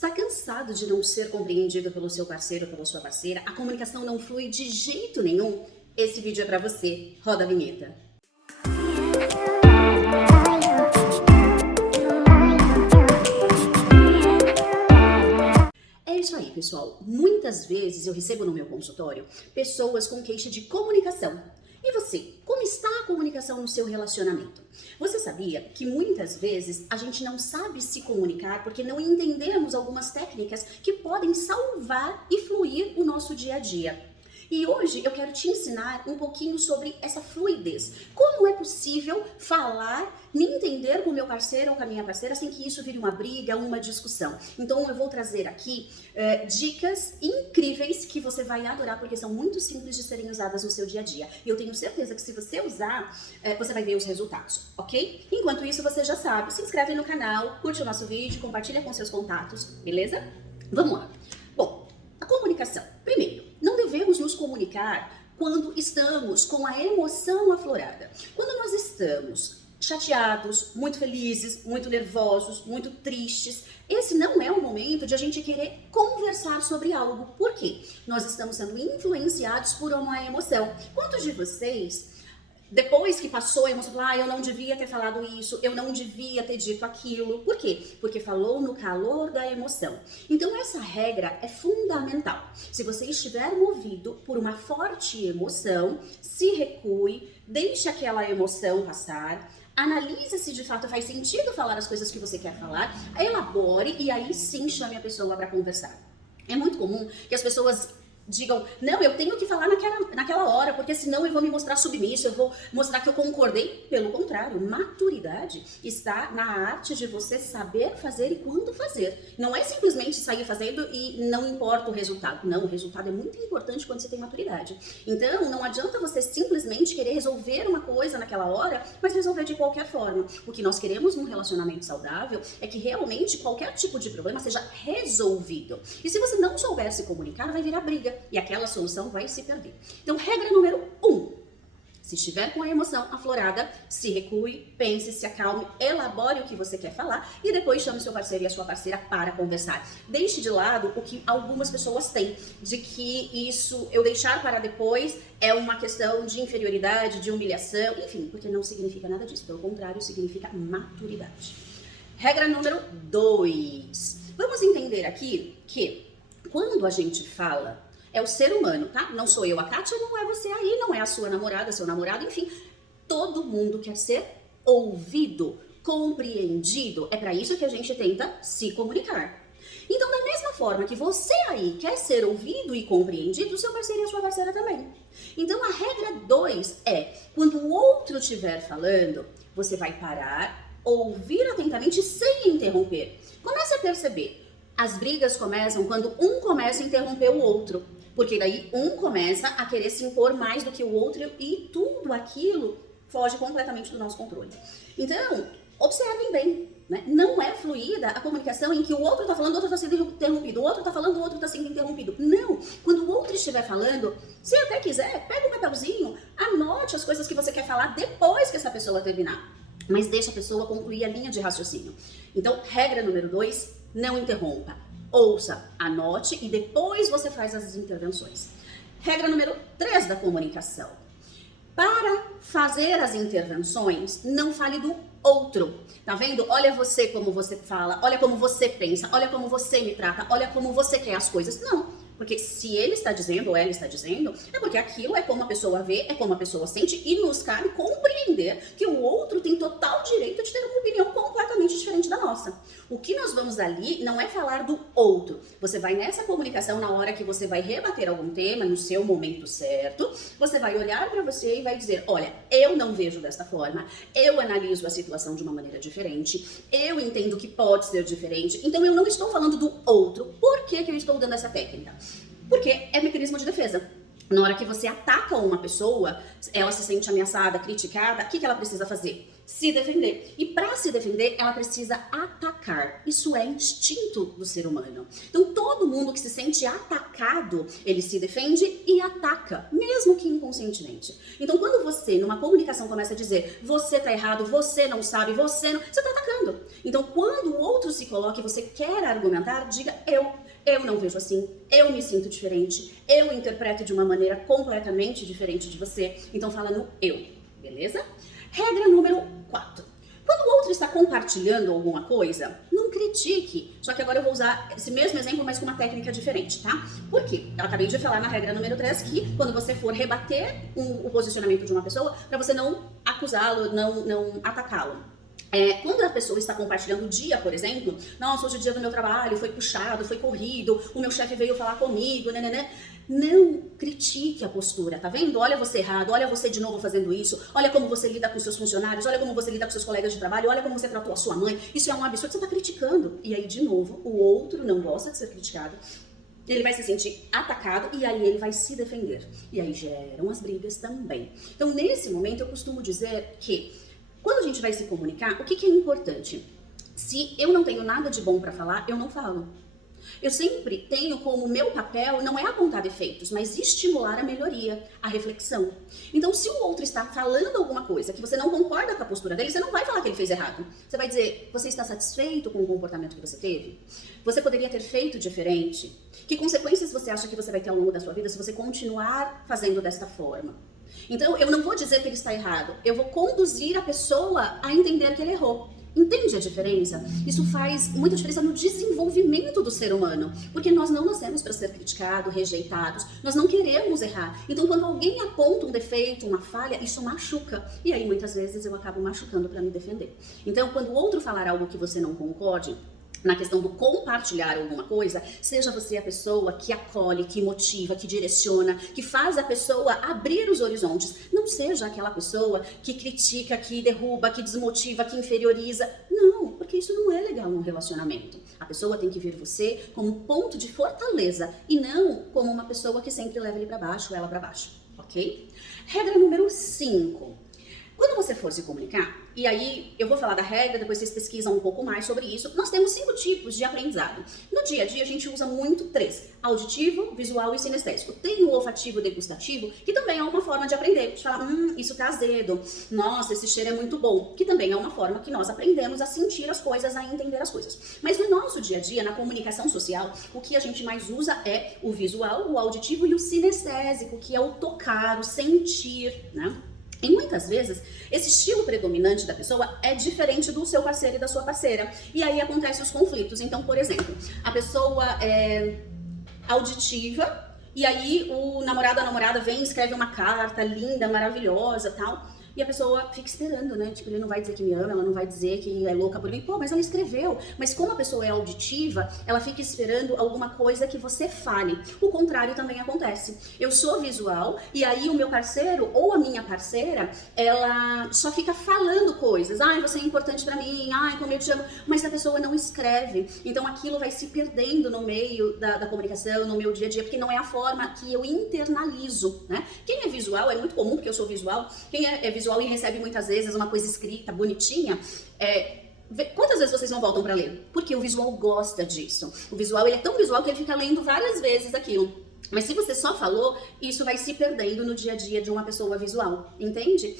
Está cansado de não ser compreendido pelo seu parceiro ou pela sua parceira? A comunicação não flui de jeito nenhum? Esse vídeo é pra você. Roda a vinheta. É isso aí, pessoal. Muitas vezes eu recebo no meu consultório pessoas com queixa de comunicação. E você, como está a comunicação no seu relacionamento? Você sabia que muitas vezes a gente não sabe se comunicar porque não entendemos algumas técnicas que podem salvar e fluir o nosso dia a dia? E hoje eu quero te ensinar um pouquinho sobre essa fluidez. Como é possível falar, me entender com o meu parceiro ou com a minha parceira sem que isso vire uma briga, uma discussão. Então eu vou trazer aqui dicas incríveis que você vai adorar porque são muito simples de serem usadas no seu dia a dia. E eu tenho certeza que se você usar, você vai ver os resultados, ok? Enquanto isso, você já sabe, se inscreve no canal, curte o nosso vídeo, compartilha com seus contatos, beleza? Vamos lá. Bom, a comunicação. Primeiro, não devemos nos comunicar quando estamos com a emoção aflorada. Quando nós estamos chateados, muito felizes, muito nervosos, muito tristes, esse não é o momento de a gente querer conversar sobre algo. Por quê? Nós estamos sendo influenciados por uma emoção. Quantos de vocês, depois que passou a emoção, eu não devia ter falado isso, eu não devia ter dito aquilo. Por quê? Porque falou no calor da emoção. Então essa regra é fundamental. Se você estiver movido por uma forte emoção, se recue, deixe aquela emoção passar, analise se de fato faz sentido falar as coisas que você quer falar, elabore e aí sim chame a pessoa para conversar. É muito comum que as pessoas digam, não, eu tenho que falar naquela hora, porque senão eu vou me mostrar submisso, eu vou mostrar que eu concordei. Pelo contrário, maturidade está na arte de você saber fazer e quando fazer. Não é simplesmente sair fazendo e não importa o resultado. Não, o resultado é muito importante quando você tem maturidade. Então, não adianta você simplesmente querer resolver uma coisa naquela hora, mas resolver de qualquer forma. O que nós queremos num relacionamento saudável é que realmente qualquer tipo de problema seja resolvido. E se você não souber se comunicar, vai virar briga. E aquela solução vai se perder. Então, regra número 1. Se estiver com a emoção aflorada, se recue, pense, se acalme, elabore o que você quer falar e depois chame seu parceiro e a sua parceira para conversar. Deixe de lado o que algumas pessoas têm, de que isso, eu deixar para depois, é uma questão de inferioridade, de humilhação, enfim, porque não significa nada disso. Pelo contrário, significa maturidade. Regra número 2. Vamos entender aqui que quando a gente fala, é o ser humano, tá? Não sou eu, a Kátia, não é você aí, não é a sua namorada, seu namorado, enfim. Todo mundo quer ser ouvido, compreendido. É para isso que a gente tenta se comunicar. Então, da mesma forma que você aí quer ser ouvido e compreendido, o seu parceiro e a sua parceira também. Então, a regra 2 é, quando o outro estiver falando, você vai parar, ouvir atentamente sem interromper. Comece a perceber. As brigas começam quando um começa a interromper o outro. Porque daí um começa a querer se impor mais do que o outro e tudo aquilo foge completamente do nosso controle. Então, observem bem, né? Não é fluida a comunicação em que o outro está falando, o outro está sendo interrompido, o outro está falando, o outro está sendo interrompido. Não! Quando o outro estiver falando, se até quiser, pega um papelzinho, anote as coisas que você quer falar depois que essa pessoa terminar. Mas deixa a pessoa concluir a linha de raciocínio. Então, regra número 2, não interrompa. Ouça, anote e depois você faz as intervenções. Regra número 3 da comunicação. Para fazer as intervenções, não fale do outro. Tá vendo? Olha você como você fala, olha como você pensa, olha como você me trata, olha como você quer as coisas. Não. Porque se ele está dizendo ou ela está dizendo, é porque aquilo é como a pessoa vê, é como a pessoa sente e nos cabe compreender que o outro tem total direito de ter uma opinião completamente diferente da nossa. O que nós vamos ali não é falar do outro. Você vai nessa comunicação, na hora que você vai rebater algum tema, no seu momento certo, você vai olhar para você e vai dizer, olha, eu não vejo desta forma, eu analiso a situação de uma maneira diferente, eu entendo que pode ser diferente, então eu não estou falando do outro. Por que eu estou dando essa técnica? Porque é mecanismo de defesa. Na hora que você ataca uma pessoa, ela se sente ameaçada, criticada, o que ela precisa fazer? Se defender. E para se defender, ela precisa atacar. Isso é instinto do ser humano. Então, todo mundo que se sente atacado, ele se defende e ataca, mesmo que inconscientemente. Então, quando você, numa comunicação, começa a dizer você tá errado, você não sabe, você não... Você tá atacando. Então, quando o outro se coloca e você quer argumentar, diga eu não vejo assim, eu me sinto diferente, eu interpreto de uma maneira completamente diferente de você. Então, fala no eu, beleza? Regra número 4. Quando o outro está compartilhando alguma coisa, não critique. Só que agora eu vou usar esse mesmo exemplo, mas com uma técnica diferente, tá? Por quê? Eu acabei de falar na regra número 3 que quando você for rebater o posicionamento de uma pessoa, para você não acusá-lo, não atacá-lo. Quando a pessoa está compartilhando o dia, por exemplo, nossa, hoje o dia do meu trabalho foi puxado, foi corrido, o meu chefe veio falar comigo, né? Não critique a postura, tá vendo? Olha você errado, olha você de novo fazendo isso, olha como você lida com seus funcionários, olha como você lida com seus colegas de trabalho, olha como você tratou a sua mãe, isso é um absurdo, você tá criticando. E aí, de novo, o outro não gosta de ser criticado, ele vai se sentir atacado e aí ele vai se defender. E aí geram as brigas também. Então, nesse momento, eu costumo dizer que quando a gente vai se comunicar, o que é importante? Se eu não tenho nada de bom para falar, eu não falo. Eu sempre tenho como meu papel, não é apontar defeitos, mas estimular a melhoria, a reflexão. Então, se o outro está falando alguma coisa que você não concorda com a postura dele, você não vai falar que ele fez errado. Você vai dizer, você está satisfeito com o comportamento que você teve? Você poderia ter feito diferente? Que consequências você acha que você vai ter ao longo da sua vida se você continuar fazendo desta forma? Então, eu não vou dizer que ele está errado, eu vou conduzir a pessoa a entender que ele errou. Entende a diferença? Isso faz muita diferença no desenvolvimento do ser humano, porque nós não nascemos para ser criticados, rejeitados, nós não queremos errar. Então, quando alguém aponta um defeito, uma falha, isso machuca. E aí, muitas vezes, eu acabo machucando para me defender. Então, quando o outro falar algo que você não concorde, na questão do compartilhar alguma coisa, seja você a pessoa que acolhe, que motiva, que direciona, que faz a pessoa abrir os horizontes. Não seja aquela pessoa que critica, que derruba, que desmotiva, que inferioriza. Não, porque isso não é legal num relacionamento. A pessoa tem que ver você como ponto de fortaleza e não como uma pessoa que sempre leva ele para baixo, ela para baixo, ok? Regra número 5. Quando você for se comunicar, e aí eu vou falar da regra, depois vocês pesquisam um pouco mais sobre isso, nós temos 5 tipos de aprendizado. No dia a dia a gente usa muito 3, auditivo, visual e sinestésico. Tem o olfativo degustativo, que também é uma forma de aprender, de falar, isso tá azedo, nossa, esse cheiro é muito bom, que também é uma forma que nós aprendemos a sentir as coisas, a entender as coisas. Mas no nosso dia a dia, na comunicação social, o que a gente mais usa é o visual, o auditivo e o sinestésico, que é o tocar, o sentir, né? E muitas vezes, esse estilo predominante da pessoa é diferente do seu parceiro e da sua parceira. E aí acontecem os conflitos. Então, por exemplo, a pessoa é auditiva e aí o namorado, a namorada vem e escreve uma carta linda, maravilhosa, tal. E a pessoa fica esperando, né? Tipo, ele não vai dizer que me ama, ela não vai dizer que é louca por mim. Pô, mas ela escreveu. Mas como a pessoa é auditiva, ela fica esperando alguma coisa que você fale. O contrário também acontece. Eu sou visual e aí o meu parceiro ou a minha parceira, ela só fica falando coisas. Ai, você é importante pra mim. Ai, como eu te amo. Mas a pessoa não escreve. Então aquilo vai se perdendo no meio da comunicação, no meu dia a dia, porque não é a forma que eu internalizo, né? Quem é visual, é muito comum, porque eu sou visual, quem é visual e recebe muitas vezes uma coisa escrita, bonitinha, quantas vezes vocês não voltam para ler? Porque o visual gosta disso. O visual, ele é tão visual que ele fica lendo várias vezes aquilo. Mas se você só falou, isso vai se perdendo no dia a dia de uma pessoa visual, entende?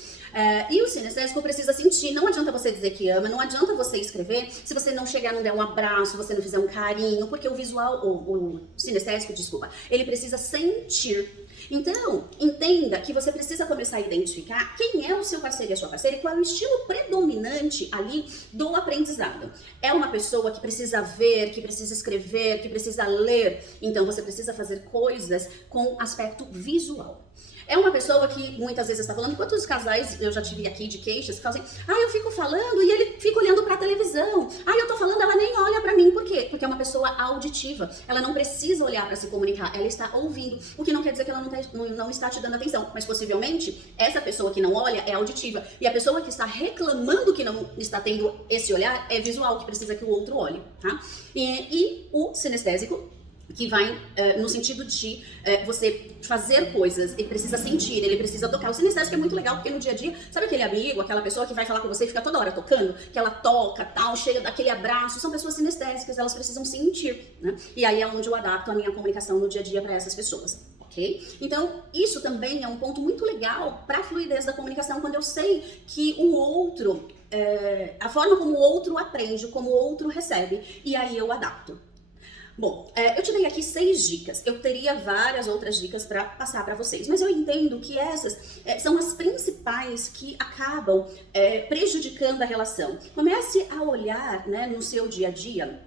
E o sinestésico precisa sentir, não adianta você dizer que ama, não adianta você escrever, se você não chegar, não der um abraço, você não fizer um carinho, porque o visual, o sinestésico, desculpa, ele precisa sentir. Então, entenda que você precisa começar a identificar quem é o seu parceiro e a sua parceira e qual é o estilo predominante ali do aprendizado. É uma pessoa que precisa ver, que precisa escrever, que precisa ler, então você precisa fazer coisas com aspecto visual. É uma pessoa que muitas vezes está falando, quantos casais eu já tive aqui de queixas que falam assim, eu fico falando e ele fica olhando pra televisão, eu tô falando, ela nem olha pra mim, por quê? Porque é uma pessoa auditiva, ela não precisa olhar pra se comunicar, ela está ouvindo, o que não quer dizer que ela não está te dando atenção, mas possivelmente essa pessoa que não olha é auditiva, e a pessoa que está reclamando que não está tendo esse olhar é visual, que precisa que o outro olhe, tá? E o sinestésico, que vai no sentido de você fazer coisas, ele precisa sentir, ele precisa tocar. O sinestésico é muito legal, porque no dia a dia, sabe aquele amigo, aquela pessoa que vai falar com você e fica toda hora tocando, que ela toca, tal, chega daquele abraço, são pessoas sinestésicas, elas precisam sentir, né? E aí é onde eu adapto a minha comunicação no dia a dia para essas pessoas. Okay? Então, isso também é um ponto muito legal para a fluidez da comunicação, quando eu sei que o outro, a forma como o outro aprende, como o outro recebe, e aí eu adapto. Bom, eu te dei aqui 6 dicas. Eu teria várias outras dicas para passar para vocês, mas eu entendo que essas são as principais que acabam prejudicando a relação. Comece a olhar, né, no seu dia a dia,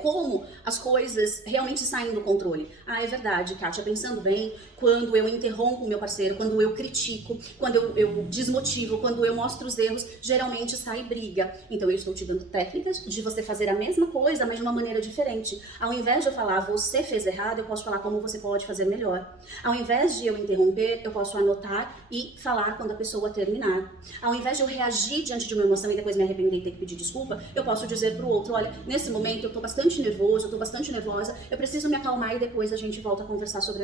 como as coisas realmente saem do controle. Ah, é verdade, Kátia, pensando bem, quando eu interrompo o meu parceiro, quando eu critico, quando eu desmotivo, quando eu mostro os erros, geralmente sai briga. Então eu estou te dando técnicas de você fazer a mesma coisa, mas de uma maneira diferente. Ao invés de eu falar, você fez errado, eu posso falar como você pode fazer melhor. Ao invés de eu interromper, eu posso anotar e falar quando a pessoa terminar. Ao invés de eu reagir diante de uma emoção e depois me arrepender e ter que pedir desculpa, eu posso dizer pro outro, olha, nesse momento eu tô bastante nervoso, eu tô bastante nervosa, eu preciso me acalmar e depois a gente volta a conversar sobre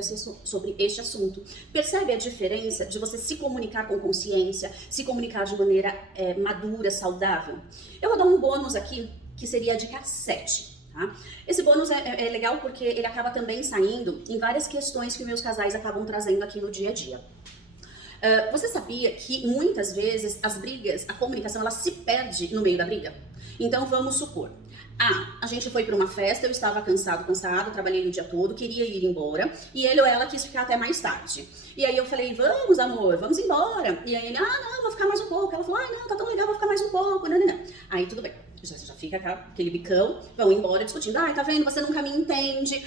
este assunto. Percebe a diferença de você se comunicar com consciência, se comunicar de maneira madura, saudável? Eu vou dar um bônus aqui, que seria a dica 7. Tá? Esse bônus é legal porque ele acaba também saindo em várias questões que meus casais acabam trazendo aqui no dia a dia. Você sabia que muitas vezes as brigas, a comunicação, ela se perde no meio da briga? Então vamos supor, a gente foi para uma festa, eu estava cansado, trabalhei o dia todo, queria ir embora, e ele ou ela quis ficar até mais tarde. E aí eu falei, vamos amor, vamos embora. E aí ele, não, vou ficar mais um pouco. Ela falou, não, tá tão legal, vou ficar mais um pouco. Não. Aí tudo bem. Já fica aquele bicão, vão embora discutindo. Tá vendo, você nunca me entende,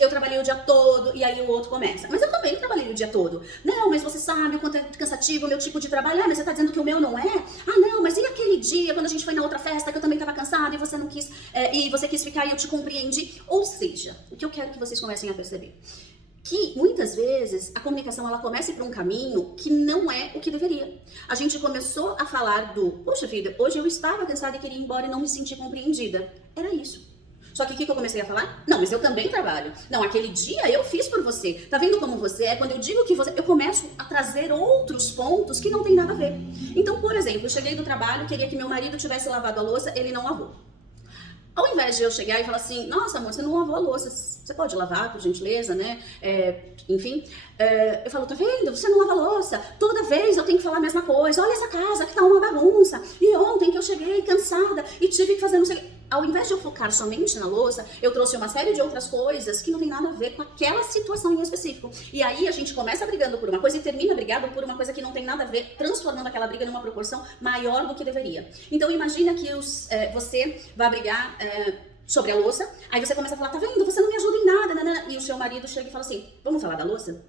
eu trabalhei o dia todo, e aí o outro começa. Mas eu também trabalhei o dia todo. Não, mas você sabe o quanto é cansativo o meu tipo de trabalho. Mas você tá dizendo que o meu não é? Não, mas e aquele dia, quando a gente foi na outra festa, que eu também tava cansada e você não quis, e você quis ficar e eu te compreendi? Ou seja, o que eu quero que vocês comecem a perceber? Que muitas vezes a comunicação ela começa por um caminho que não é o que deveria. A gente começou a falar poxa vida, hoje eu estava cansada e queria ir embora e não me senti compreendida. Era isso. Só que o que eu comecei a falar? Não, mas eu também trabalho. Não, aquele dia eu fiz por você. Tá vendo como você é? Quando eu digo que você... Eu começo a trazer outros pontos que não tem nada a ver. Então, por exemplo, eu cheguei do trabalho, queria que meu marido tivesse lavado a louça, ele não lavou. Ao invés de eu chegar e falar assim, nossa amor, você não lavou a louça, você pode lavar, por gentileza, né? Enfim, eu falo, tá vendo? Você não lava a louça, toda vez eu tenho que falar a mesma coisa, olha essa casa que tá uma bagunça, e ontem que eu cheguei cansada e tive que fazer não sei... Ao invés de eu focar somente na louça, eu trouxe uma série de outras coisas que não tem nada a ver com aquela situação em específico. E aí a gente começa brigando por uma coisa e termina brigado por uma coisa que não tem nada a ver, transformando aquela briga numa proporção maior do que deveria. Então imagina que você vai brigar sobre a louça, aí você começa a falar, tá vendo, você não me ajuda em nada, né? E o seu marido chega e fala assim, vamos falar da louça?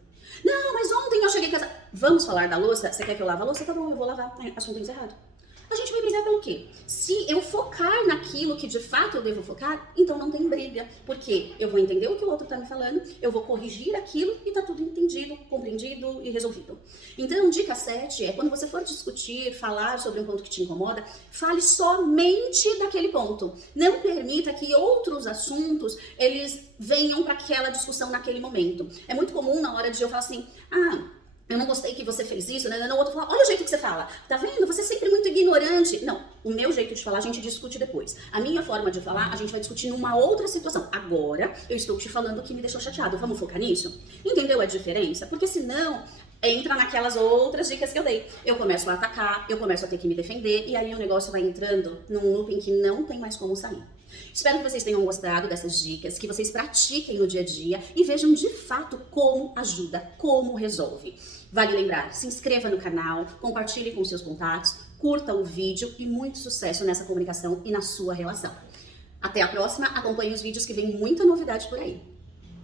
Não, mas ontem eu cheguei em casa. Vamos falar da louça? Você quer que eu lave a louça? Tá bom, eu vou lavar. Assunto encerrado. A gente vai brigar pelo quê? Se eu focar naquilo que de fato eu devo focar, então não tem briga. Porque eu vou entender o que o outro tá me falando, eu vou corrigir aquilo e tá tudo entendido, compreendido e resolvido. Então, dica 7 é, quando você for discutir, falar sobre um ponto que te incomoda, fale somente daquele ponto. Não permita que outros assuntos, eles venham para aquela discussão naquele momento. É muito comum na hora de eu falar assim, eu não gostei que você fez isso, né? O outro fala, olha o jeito que você fala. Tá vendo? Você é sempre muito ignorante. Não, o meu jeito de falar a gente discute depois. A minha forma de falar a gente vai discutir numa outra situação. Agora, eu estou te falando o que me deixou chateado. Vamos focar nisso? Entendeu a diferença? Porque senão entra naquelas outras dicas que eu dei. Eu começo a atacar, eu começo a ter que me defender e aí o negócio vai entrando num looping que não tem mais como sair. Espero que vocês tenham gostado dessas dicas, que vocês pratiquem no dia a dia e vejam de fato como ajuda, como resolve. Vale lembrar, se inscreva no canal, compartilhe com seus contatos, curta o vídeo e muito sucesso nessa comunicação e na sua relação. Até a próxima, acompanhe os vídeos que vem muita novidade por aí.